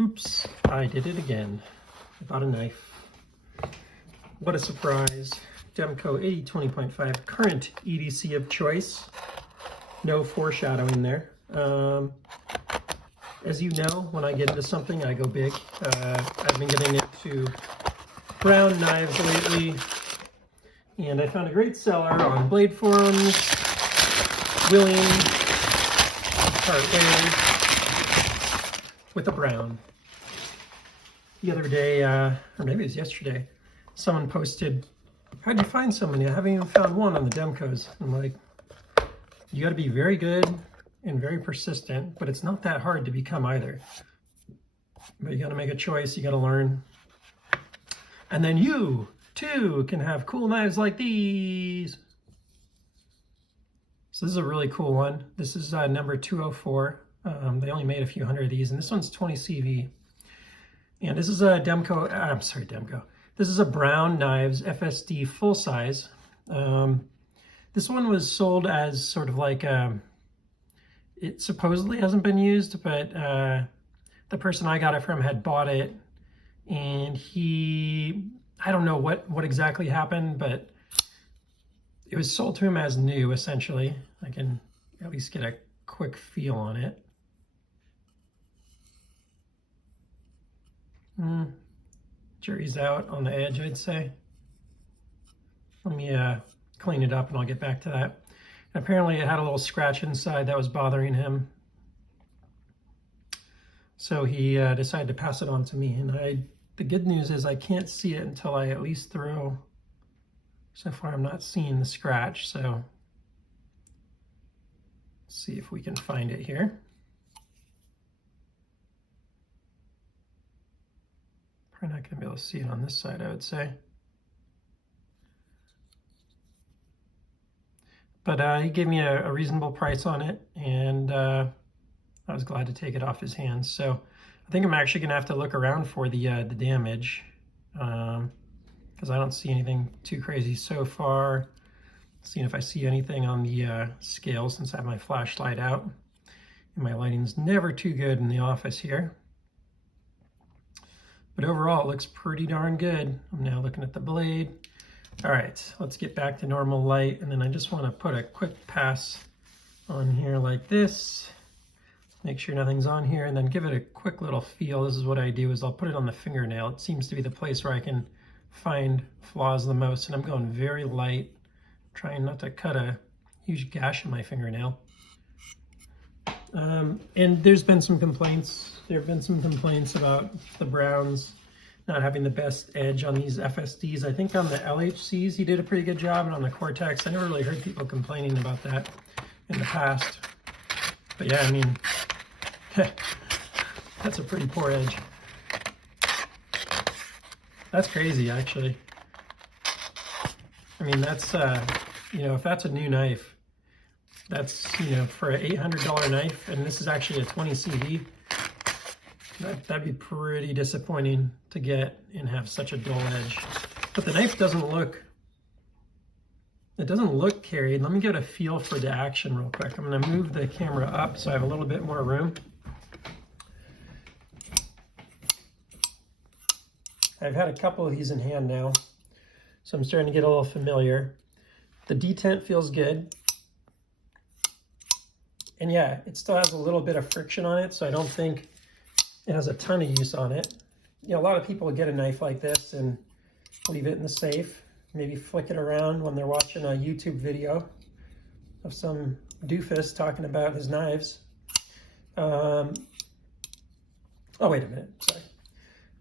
Oops, I did it again. I bought a knife. What a surprise. Demco 80-20.5, current EDC of choice. No foreshadowing there. As you know, when I get into something, I go big. I've been getting into brown knives lately, and I found a great seller on Blade Forums, willing to part ways with a brown. The other day, or maybe it was yesterday, someone posted, how'd you find so many? I haven't even found one on the Demcos. I'm like, you got to be very good and very persistent, but it's not that hard to become either. But you got to make a choice, you got to learn. And then you, too, can have cool knives like these. So this is a really cool one. This is number 204. They only made a few hundred of these, and this one's 20 CV. And this is a Demco, I'm sorry, Demco. This is a Brown Knives FSD Full Size. This one was sold as sort of like, it supposedly hasn't been used, but the person I got it from had bought it, and I don't know what exactly happened, but it was sold to him as new, essentially. I can at least get a quick feel on it. Jury's out on the edge, I'd say. Let me clean it up and I'll get back to that. And apparently it had a little scratch inside that was bothering him. So he decided to pass it on to me. And the good news is I can't see it until I at least throw. So far I'm not seeing the scratch, so let's see if we can find it here. Probably not going to be able to see it on this side, I would say. But he gave me a reasonable price on it, and I was glad to take it off his hands. So I think I'm actually going to have to look around for the damage, because I don't see anything too crazy so far. Seeing if I see anything on the scale since I have my flashlight out. And my lighting's never too good in the office here. But overall, it looks pretty darn good. I'm now looking at the blade. All right, let's get back to normal light. And then I just want to put a quick pass on here like this. Make sure nothing's on here, and then give it a quick little feel. This is what I do, is I'll put it on the fingernail. It seems to be the place where I can find flaws the most, and I'm going very light, trying not to cut a huge gash in my fingernail. And there's been some complaints. There have been some complaints about the browns not having the best edge on these FSDs. I think on the LHCs he did a pretty good job, and on the Cortex I never really heard people complaining about that in the past. But yeah, I mean, that's a pretty poor edge. That's crazy, actually. I mean, that's, you know, if that's a new knife, that's, you know, for an $800 knife, and this is actually a 20 CV, that'd be pretty disappointing to get and have such a dull edge. But the knife doesn't look, it doesn't look carried. Let me get a feel for the action real quick. I'm gonna move the camera up so I have a little bit more room. I've had a couple of these in hand now, so I'm starting to get a little familiar. The detent feels good. And yeah, it still has a little bit of friction on it, so I don't think it has a ton of use on it. You know, a lot of people get a knife like this and leave it in the safe, maybe flick it around when they're watching a YouTube video of some doofus talking about his knives. Oh, wait a minute, sorry.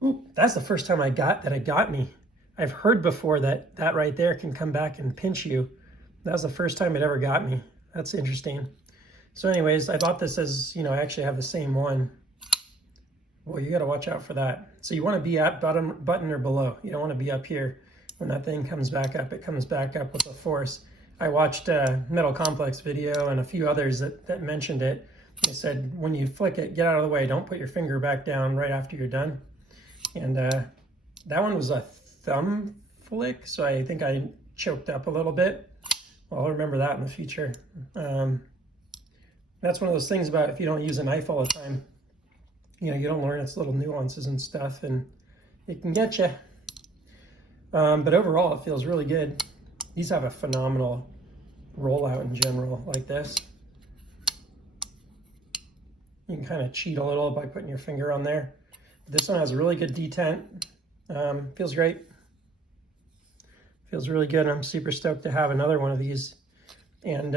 Ooh, that's the first time it got me. I've heard before that right there can come back and pinch you. That was the first time it ever got me. That's interesting. So anyways, I bought this as, you know, I actually have the same one. Well, you got to watch out for that. So you want to be at button or below. You don't want to be up here. When that thing comes back up, it comes back up with a force. I watched a Metal Complex video and a few others that mentioned it. They said, when you flick it, get out of the way. Don't put your finger back down right after you're done. And that one was a thumb flick, so I think I choked up a little bit. Well, I'll remember that in the future. That's one of those things about if you don't use a knife all the time, you know, you don't learn its little nuances and stuff, and it can get you. But overall, it feels really good. These have a phenomenal rollout in general, like this. You can kind of cheat a little by putting your finger on there. This one has a really good detent. Feels great. Feels really good. I'm super stoked to have another one of these. And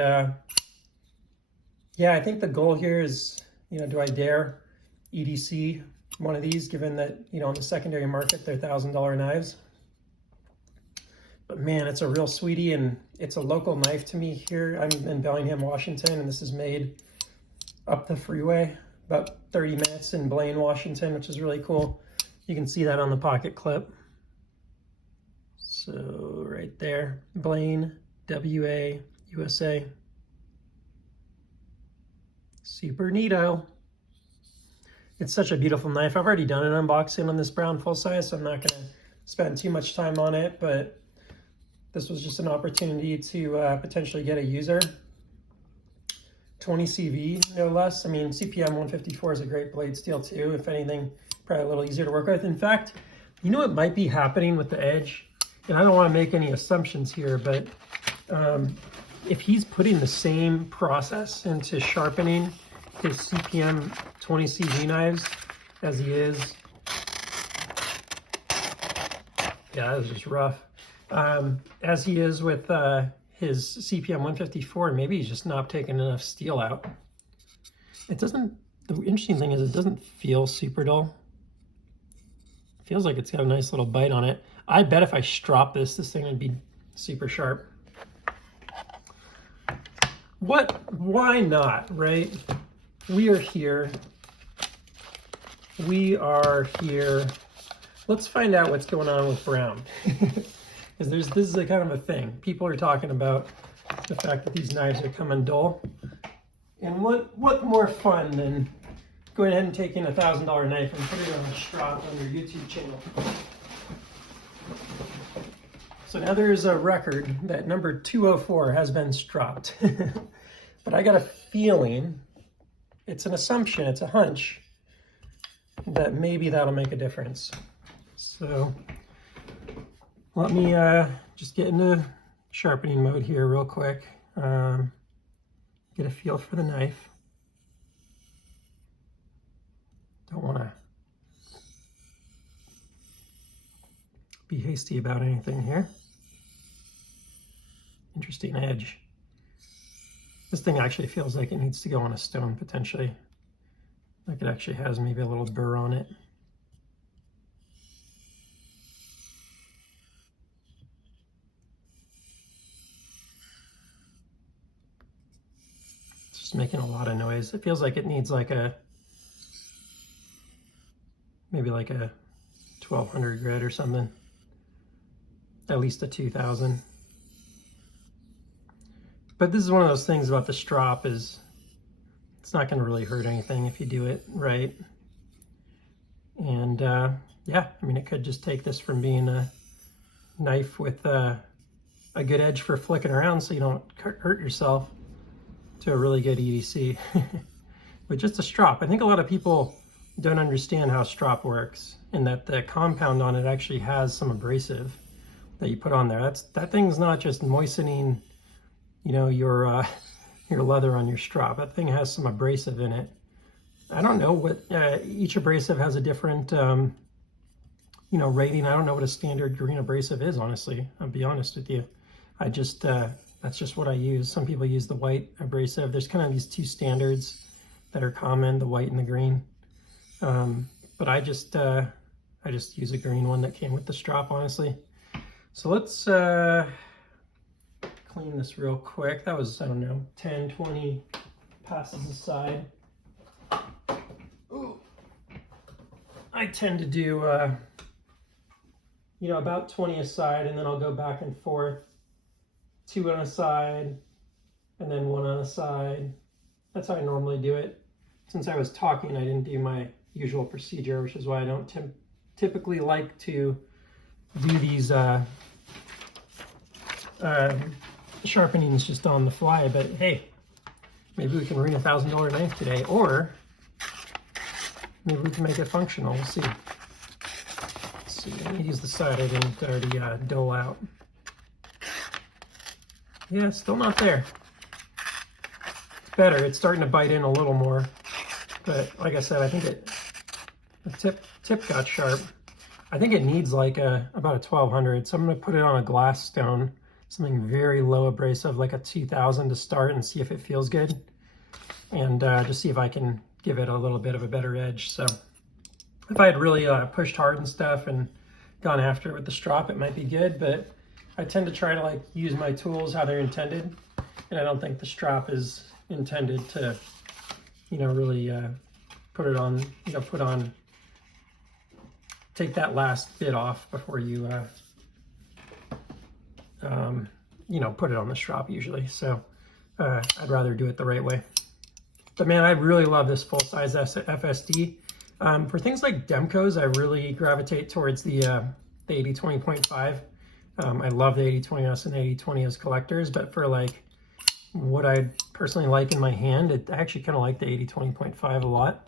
yeah, I think the goal here is, you know, do I dare EDC one of these, given that, you know, on the secondary market, they're $1,000 knives. But man, it's a real sweetie, and it's a local knife to me here. I'm in Bellingham, Washington, and this is made up the freeway, about 30 minutes in Blaine, Washington, which is really cool. You can see that on the pocket clip. So right there, Blaine, WA, USA. Super neato. It's such a beautiful knife. I've already done an unboxing on this brown full size, so I'm not gonna spend too much time on it, but this was just an opportunity to potentially get a user. 20 CV, no less. I mean, CPM 154 is a great blade steel too. If anything, probably a little easier to work with. In fact, you know what might be happening with the edge? And I don't want to make any assumptions here, but if he's putting the same process into sharpening his CPM 20 CV knives as he is, yeah, that was just rough, as he is with his CPM 154, maybe he's just not taking enough steel out. It doesn't, the interesting thing is it doesn't feel super dull. It feels like it's got a nice little bite on it. I bet if I strop this thing would be super sharp. Why not, right? We are here. We are here. Let's find out what's going on with brown. Because this is a kind of a thing. People are talking about the fact that these knives are coming dull. And what more fun than going ahead and taking a $1,000 knife and putting it on a strap on your YouTube channel. So now there is a record that number 204 has been stropped. But I got a feeling, it's an assumption, it's a hunch, that maybe that'll make a difference. So let me just get into sharpening mode here real quick. Get a feel for the knife. Don't want to be hasty about anything here. Interesting edge. This thing actually feels like it needs to go on a stone potentially. Like it actually has maybe a little burr on it. It's just making a lot of noise. It feels like it needs like a, maybe like a 1200 grit or something. At least a 2000. But this is one of those things about the strop is it's not going to really hurt anything if you do it right. And yeah, I mean, it could just take this from being a knife with a good edge for flicking around so you don't hurt yourself to a really good EDC. With just a strop. I think a lot of people don't understand how strop works and that the compound on it actually has some abrasive that you put on there. That thing's not just moistening, you know, your leather on your strap. That thing has some abrasive in it. I don't know what, each abrasive has a different, you know, rating. I don't know what a standard green abrasive is, honestly. I'll be honest with you. I just, that's just what I use. Some people use the white abrasive. There's kind of these two standards that are common, the white and the green. But I just use a green one that came with the strap, honestly. So let's clean this real quick. That was, I don't know, 10, 20 passes aside. Ooh. I tend to do, you know, about 20 aside, and then I'll go back and forth. 2 on a side, and then 1 on a side. That's how I normally do it. Since I was talking, I didn't do my usual procedure, which is why I don't typically like to do these sharpenings just on the fly. But hey, maybe we can ring a $1,000 knife today, or maybe we can make it functional. We'll see. Let's see, I'm gonna use the side I didn't already dole out. Yeah, still not there. It's better. It's starting to bite in a little more. But like I said, I think the tip got sharp. I think it needs like about a 1200. So I'm going to put it on a glass stone, something very low abrasive, like a 2000 to start and see if it feels good. And just see if I can give it a little bit of a better edge. So if I had really pushed hard and stuff and gone after it with the strop, it might be good. But I tend to try to like use my tools how they're intended. And I don't think the strop is intended to, you know, really put it on, you know, take that last bit off before you, you know, put it on the strop usually. So I'd rather do it the right way. But man, I really love this full size FSD. For things like Demcos, I really gravitate towards the 80-20.5. I love the 80-20S and 80-20 as collectors, but for like what I personally like in my hand, I actually kind of like the 80-20.5 a lot.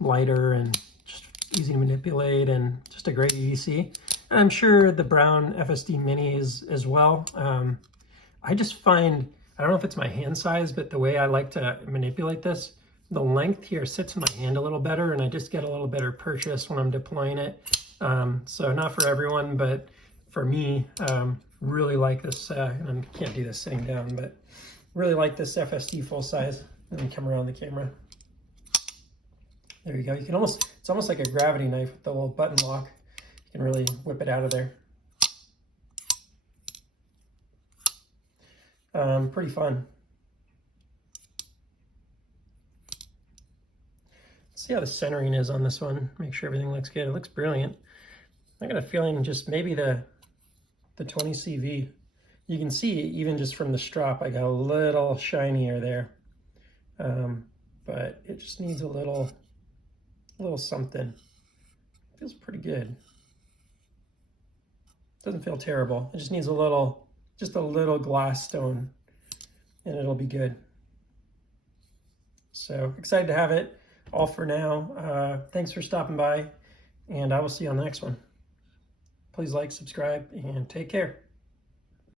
Lighter and just easy to manipulate and just a great EDC. And I'm sure the brown FSD Mini is as well. I just find, I don't know if it's my hand size, but the way I like to manipulate this, the length here sits in my hand a little better, and I just get a little better purchase when I'm deploying it. So not for everyone, but for me, really like this, and I can't do this sitting down, but really like this FSD full size. Let me come around the camera. There you go. You can almost, it's almost like a gravity knife with the little button lock. You can really whip it out of there. Pretty fun. Let's see how the centering is on this one. Make sure everything looks good. It looks brilliant. I got a feeling just maybe the 20 CV. You can see even just from the strop, I got a little shinier there. But it just needs a little something. Feels pretty good. Doesn't feel terrible. It just needs just a little glass stone, and it'll be good. So excited to have it all for now. Thanks for stopping by, and I will see you on the next one. Please like, subscribe, and take care.